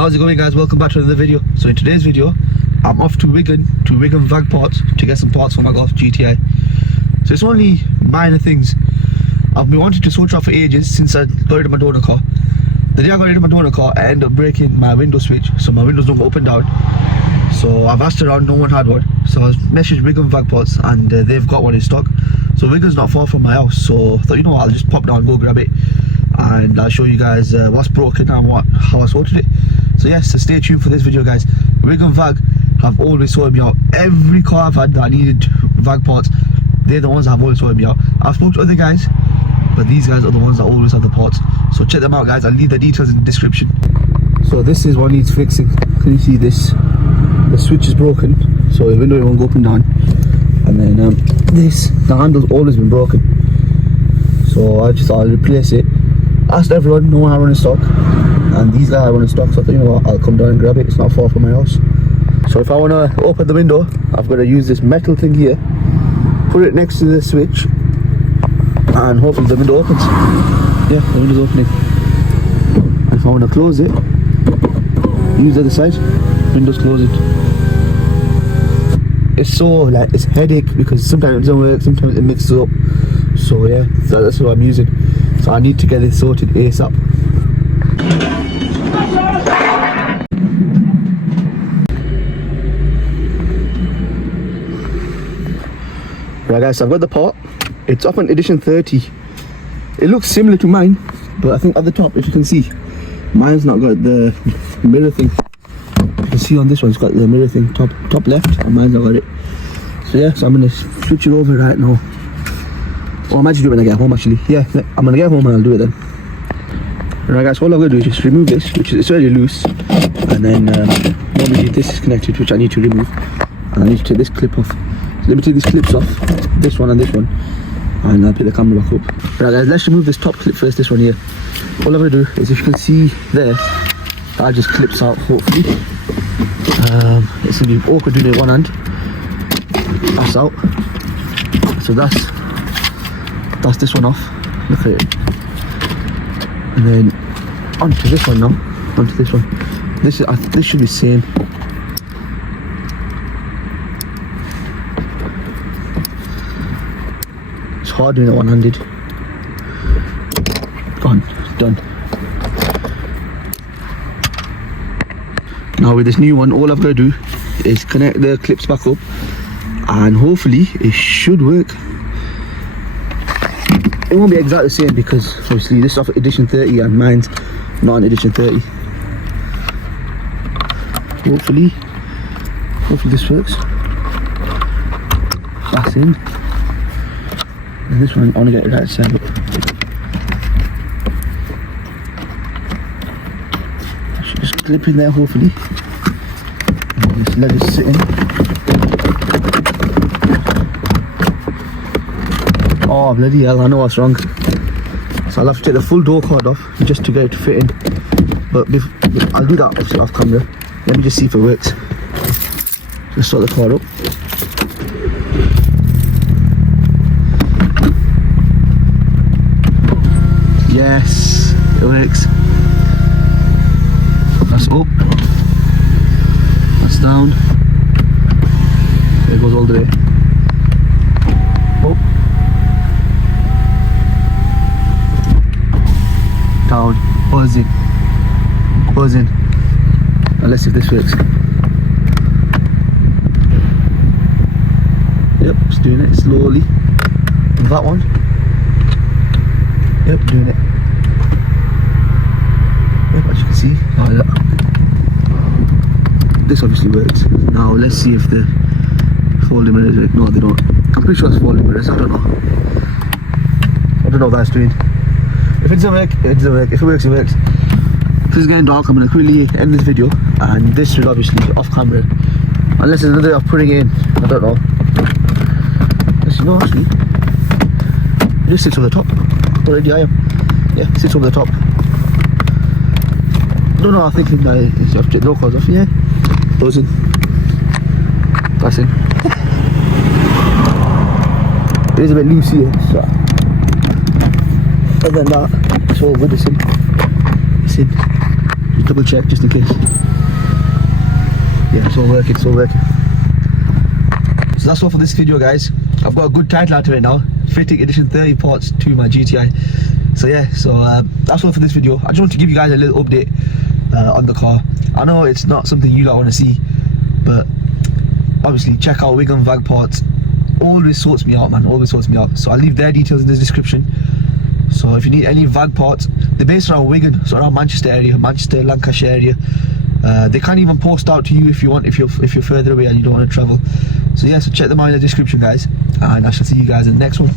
How's it going, guys? Welcome back to another video. So in today's video, I'm off to Wigan VAG parts to get some parts for my Golf GTI. So it's only minor things. I've been wanting to sort out for ages since I got rid of my donor car. The day I got rid of my donor car, I ended up breaking my window switch, so my windows don't go up and down. So I've asked around, no one had one. So I messaged Wigan VAG parts and they've got one in stock. So Wigan's not far from my house, so I thought, you know what, I'll just pop down and go grab it, and I'll show you guys what's broken and how I sorted it. So yes, so stay tuned for this video, guys. Wigan VAG have always sorted me out. Every car I've had that I needed VAG parts, they're the ones that have always sorted me out. I've spoken to other guys, but these guys are the ones that always have the parts. So check them out, guys. I'll leave the details in the description. So this is what needs fixing. Can you see this? The switch is broken, so the window won't go up and down. And then the handle's always been broken. So I just thought I'll replace it. Asked everyone, no one had one in stock. And these guys have one in stock, so I thought, you know what, I'll come down and grab it. It's not far from my house. So if I want to open the window, I've got to use this metal thing here, put it next to the switch, and hopefully the window opens. Yeah, the window's opening. If I want to close it, use the other side, window's closing. It's so, like, it's headache because sometimes it doesn't work, sometimes it mixes up. So yeah, that's what I'm using. So I need to get this sorted ASAP. Right, guys, so I've got the part. It's up on edition 30. It looks similar to mine, but I think at the top, if you can see, mine's not got the mirror thing. You can see on this one, it's got the mirror thing, top left, and mine's not got it. So yeah, so I'm gonna switch it over right now. Oh, I might just do it when I get home, actually. Yeah, I'm gonna get home and I'll do it then. Right, guys, all I'm gonna do is just remove this, which is, it's already loose, and then obviously this is connected, which I need to remove, and I need to take this clip off. So let me take these clips off, this one and this one, and I'll pick the camera back up. Right, guys, let's remove this top clip first, this one here. All I'm gonna do is, if you can see there, that just clips out, hopefully. It's gonna be awkward doing it with one hand. That's out. So that's this one off. Look at it. And then onto this one now. Onto this one. This should be the same. It's hard doing it one-handed. Gone. Done. Now with this new one, all I've got to do is connect the clips back up, and hopefully it should work. It won't be exactly the same because obviously this is off edition 30 and mine's not on edition 30. Hopefully this works. That's in. And this one, I want to get it right side up. I should just clip in there, hopefully. And just let it sit in. Oh bloody hell, I know what's wrong. So I'll have to take the full door cord off just to get it to fit in. But I'll do that obviously off camera. Let me just see if it works. Just sort the cord up. Yes, it works. That's up. That's down. It goes all the way. Up. Down. Buzzing. Now let's see if this works. Yep, just doing it slowly. And that one. Yep, doing it. Yep, as you can see. This obviously works. Now let's see if the folding mirrors work. No, they don't. I'm pretty sure it's folding mirrors. I don't know. I don't know what that's doing. If it doesn't work, it doesn't work. If it works, it works. If it's getting dark, I'm going to quickly end this video, and this should obviously be off camera. Unless there's another way of putting it in. I don't know. Actually, no, actually. It just sits over the top. Already I am. Yeah, it sits over the top. I don't know, I'm thinking that it's off, no cords off. Yeah. Goes in. That's in. It is a bit loose here, so. Other than that, it's all good, it's in. double check just in case. Yeah, it's all working, it's all working. So that's all for this video, guys. I've got a good title out of it now. Fitting edition 30 parts to my GTI. So yeah, that's all for this video. I just want to give you guys a little update on the car. I know it's not something you lot want to see, but obviously check out Wigan VAG parts. Always sorts me out, man, always sorts me out. So I'll leave their details in the description. So if you need any VAG parts, they're based around Wigan, so around Manchester area, Manchester, Lancashire area. They can't even post out to you if you want, if you're further away and you don't want to travel. So yeah, so check them out in the description, guys, and I shall see you guys in the next one.